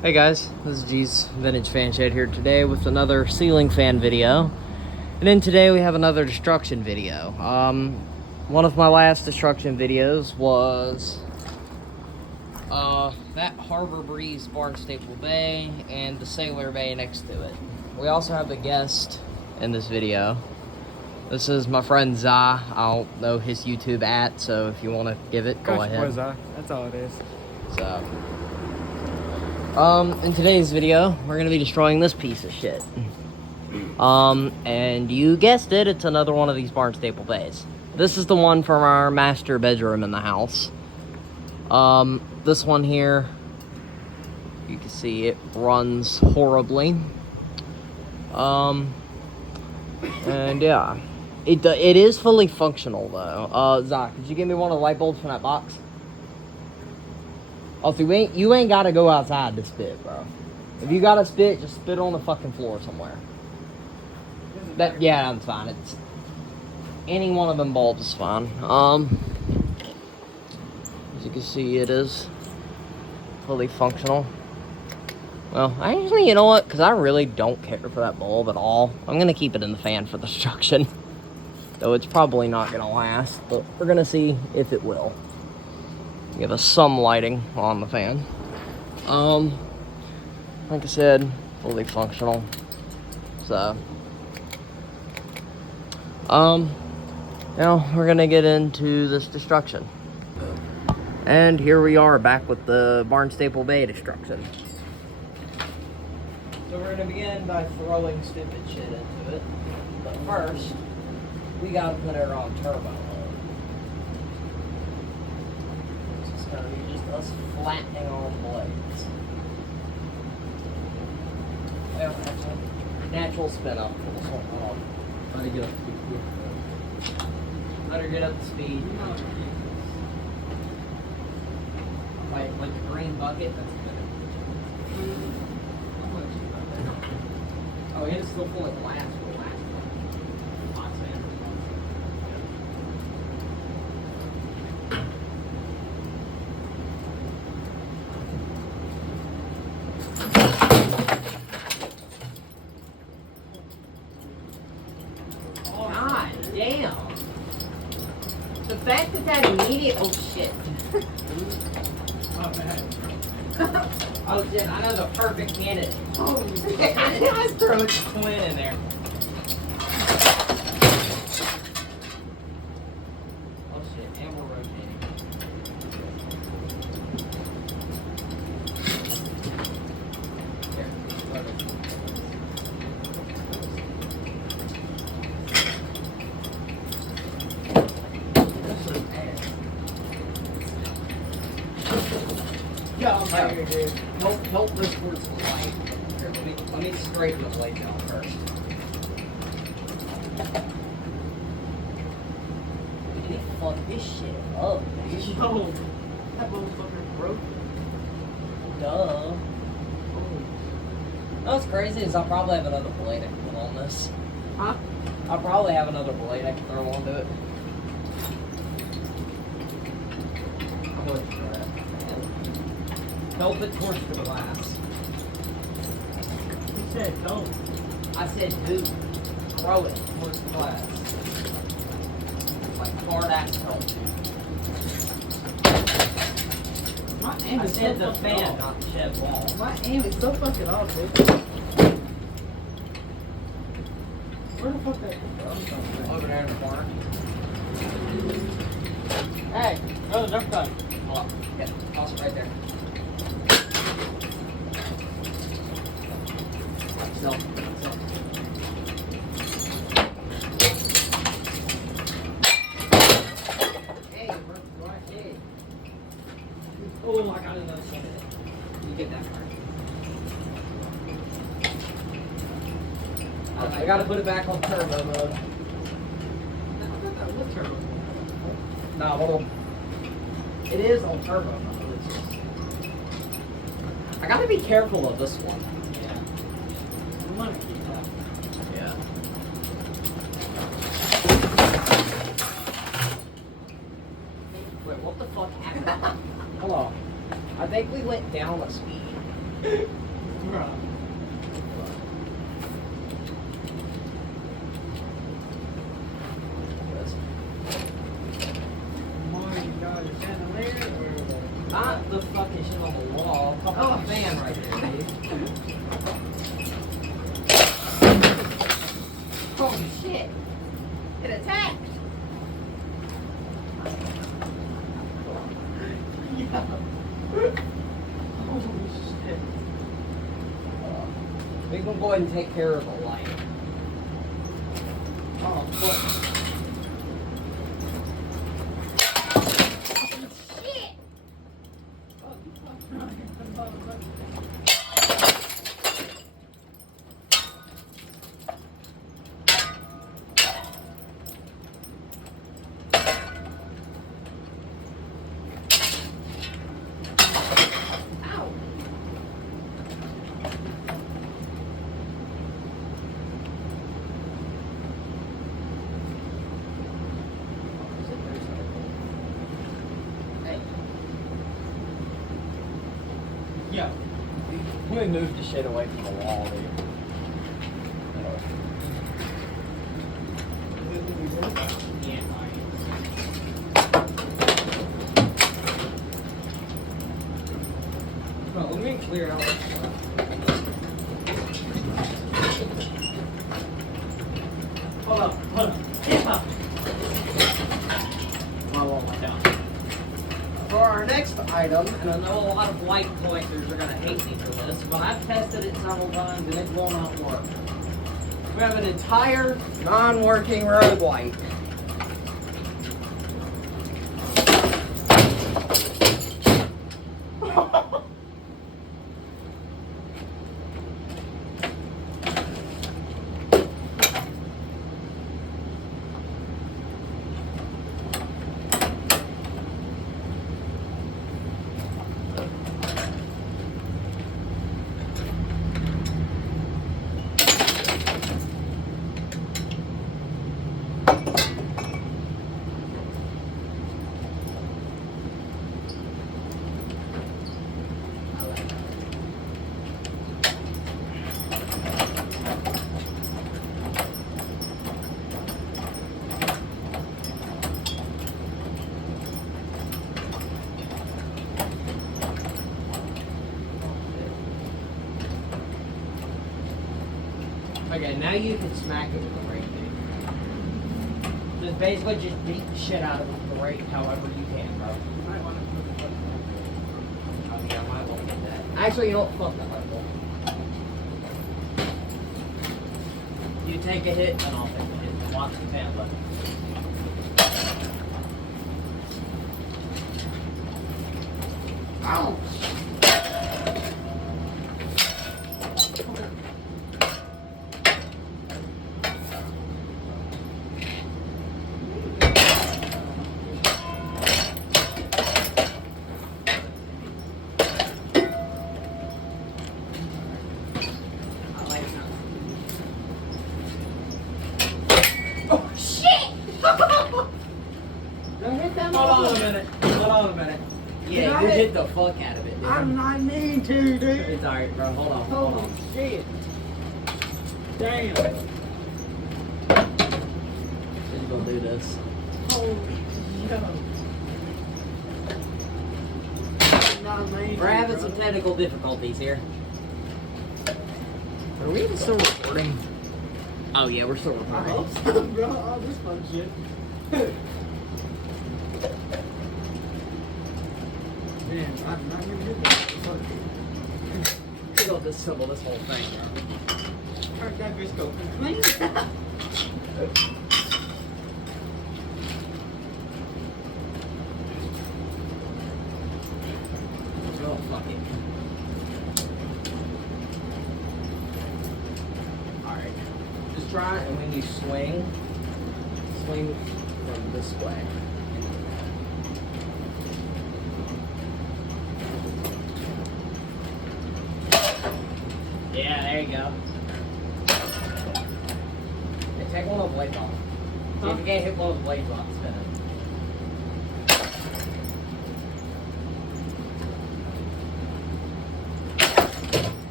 Hey guys, this is G's Vintage Fan Shed here today with another ceiling fan video. And then today we have another destruction video. One of my last destruction videos was that Harbor Breeze Barnstaple Bay and the Sailor Bay next to it. We also have a guest in this video. This is my friend Zah. I don't know his YouTube @ so if you want to give it, go ahead. Boy, Zah. That's all it is. So, in today's video, we're gonna be destroying this piece of shit. And you guessed it, it's another one of these Barnstaple Bays. This is the one from our master bedroom in the house. This one here, you can see it runs horribly. And yeah, it is fully functional though. Zach, could you give me one of the light bulbs from that box? Also, you ain't gotta go outside to spit, bro. If you gotta spit, just spit on the fucking floor somewhere. Yeah, that's fine. It's any one of them bulbs is fine. As you can see, it is fully functional. Well, actually, you know what? Because I really don't care for that bulb at all. I'm gonna keep it in the fan for the destruction. Though it's probably not gonna last, but we're gonna see if it will. Give us some lighting on the fan. Like I said, fully functional. So, now we're gonna get into this destruction. And here we are back with the Barnstaple Bay destruction. So we're gonna begin by throwing stupid shit into it. But first, we gotta put her on turbo mode. It's gonna be just us flattening all the blades. Well, natural spin up. Try to get up to speed. Let her get up to speed. Like the green bucket, that's good. Oh, and it's still full of glass. God damn. The fact that immediate. Oh shit. Oh shit, I know the perfect candidate. Oh shit. I just throw a twin in there. Oh shit, and we're rotating. There, perfect. Right here, dude. Help this towards the light. Here, let me straighten the blade down first. Dude, they fuck this shit up, dude. Yo, that motherfucker broke. Duh. Oh. What's crazy is I'll probably have another blade I can put on this. Huh? I'll probably have another blade I can throw onto it. I'm going to try that. Help it towards the glass. You said don't. I said do. Throw it towards the glass. Like hard ass help. My aim is said so the fucking fan, off. not the shed wall. My aim is so fucking off, dude. Where the fuck that is? Over there in the corner. Hey, go the jump gun. Oh, yeah, toss it right there. So. Hey, right here. Oh, I got another shot. You get that part. I gotta put it back on turbo mode. I thought that was turbo. Nah, well, it is on turbo mode. It's just, I gotta be careful of this one. Yeah. We want to keep that. Yeah. Wait, what the fuck happened? Hold on. I think we went down a speed. Bro. Not the fucking shit on the wall. Oh, the fan right there, dude. Holy shit! It attacked! Yeah. Holy shit. We can go ahead and take care of the light. Oh, fuck. Shit! Ow! Hey. Yeah. Let me move the shit away from the wall, dude. Yeah. Well, let me clear out this stuff. Hold up, hold up. Yeah. My wall went down. For our next item, and I know a lot of light collectors are going to hate me for this, but I've tested it several times and it will not work. We have an entire non-working road light. Okay, now you can smack it with the rake, dude. Just basically just beat the shit out of it with the rake however you can, bro. Might want to put the fucking Oh yeah, I might want to get that. Actually, you know what? Fuck that light bulb. You take a hit, and I'll take a hit. Watch the fan button. Ouch! Oh shit! Don't hit that Hold on a motherfucker. minute. Hold on a minute. Yeah, Did I you hit- hit the fuck out of it, dude. I'm not mean to, dude. It's alright, bro. Hold on. Hold Holy on. shit. Damn. Just gonna do this. Holy yo. Not mean. We're having some technical difficulties here. Are we even still recording? Oh yeah, we're still I recording. hope so, bro. All this fun shit. Man, I've not even hit that. Fuck. We're gonna disassemble this whole thing, bro. Heard that bitch go clean. Oh, fuck it. Alright. Just try it, and when you swing from this way. Yeah, there you go. Hey, take one of the blades off. See if you can't hit one of the blades off, spin it.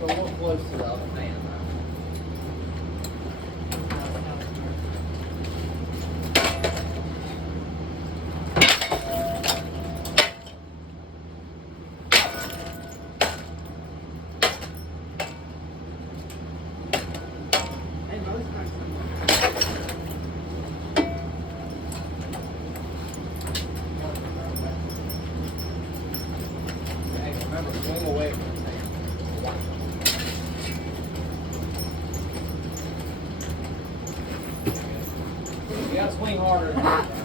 but we're close to the other fan though. Hey, bro, this guy's Hey, remember, swing away from the fan. You gotta swing harder than that, bro.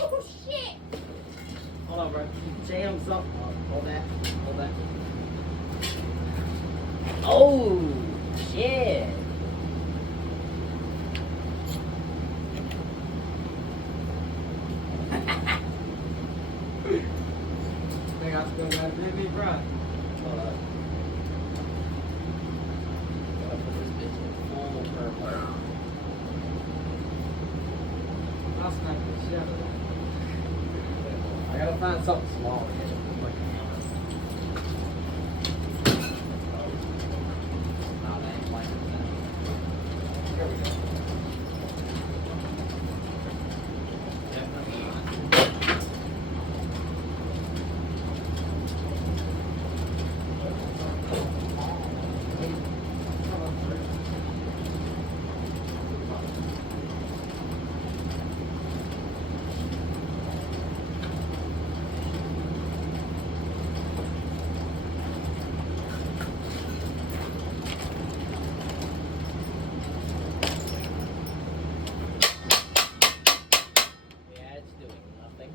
Oh shit! Hold on, bro. Jam something. Hold that. Hold that. Oh, shit. They got to go down to Big Bro. Hold up. Gotta put this bitch in full purple. I'll smack the shit out of that. I gotta find something small to hit it. Nah, that ain't like that. Here we go. Definitely not. Yeah, it's doing nothing.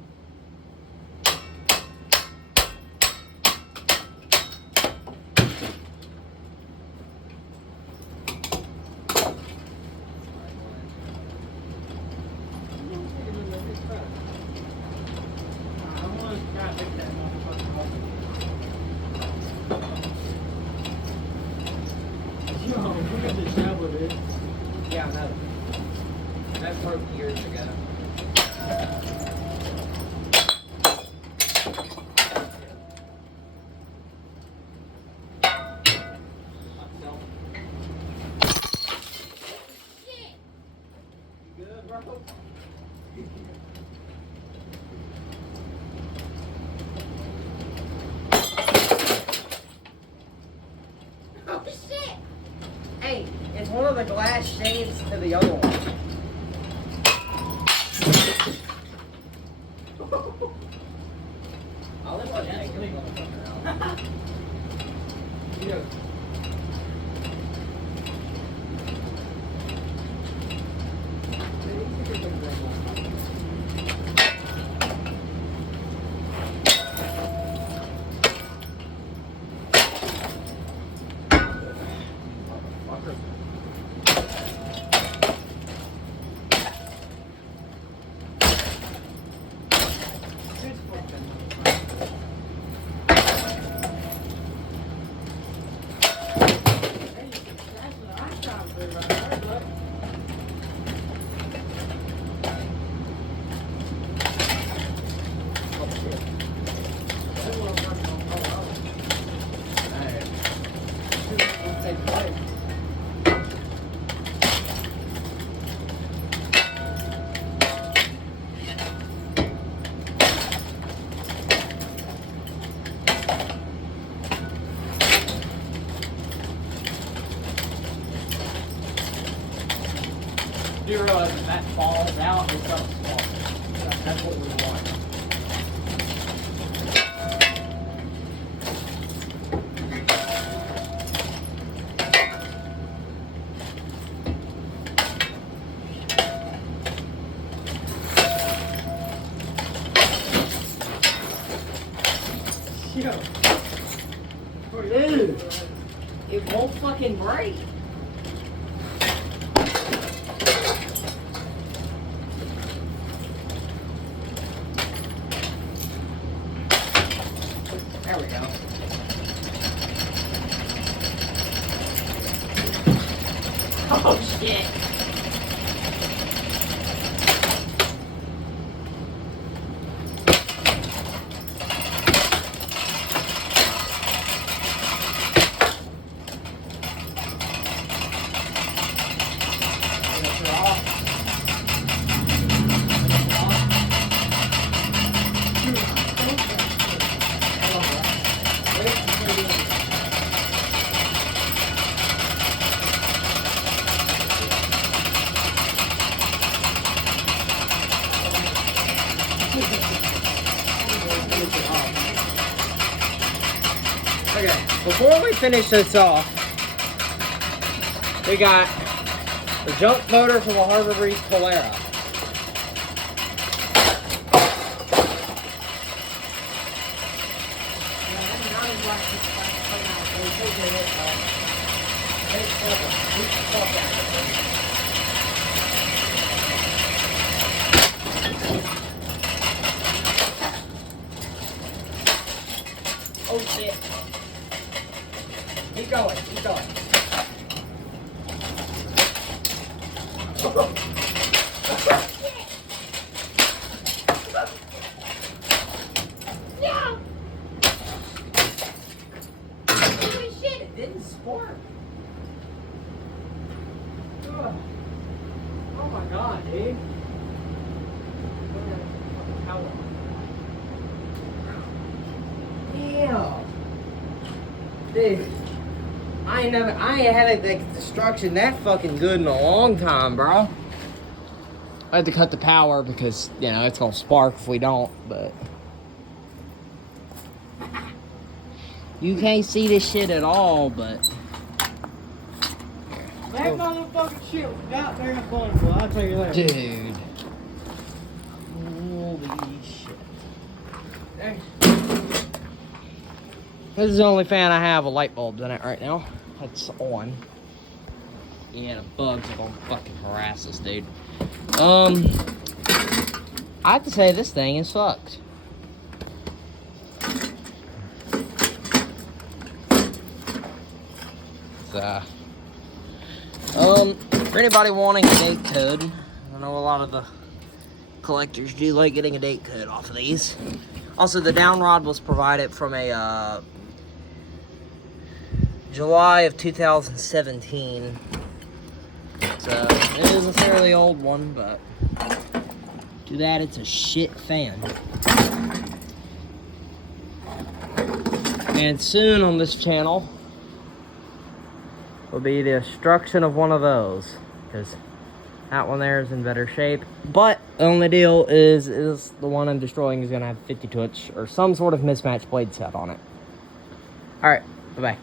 I want to try to pick that motherfucker up. Yo, look at the shovel, dude. Yeah, I know. That broke years ago. You good, bro? Oh shit! Hey, it's one of the glass shades to the other one. I'll let my dad get motherfucker out. Yeah. Do you realize if that falls out, it's up small? That's what we want. Yo. Dude, it won't fucking break. There we go. Oh shit. Okay, before we finish this off, we got the jump motor from the Harbor Breeze Polera. Oh shit. Keep going, keep going. No! Holy shit, it didn't spark. Ugh. Oh my god, dude. Damn. Dude. I ain't had a destruction that fucking good in a long time, bro. I had to cut the power because, you know, it's gonna spark if we don't, but you can't see this shit at all, but That motherfucking shit was goddamn flammable, I'll tell you that. dude. Holy shit. This is the only fan I have with light bulbs in it right now. It's on. Yeah, the bugs are gonna fucking harass us, dude. I have to say this thing is fucked. So, for anybody wanting a date code, I know a lot of the collectors do like getting a date code off of these. Also, the down rod was provided from a July of 2017. So it is a fairly old one, but too bad it's a shit fan. And soon on this channel will be the destruction of one of those, because that one there is in better shape. But the only deal is the one I'm destroying is gonna have 50 touch or some sort of mismatched blade set on it. All right, bye bye.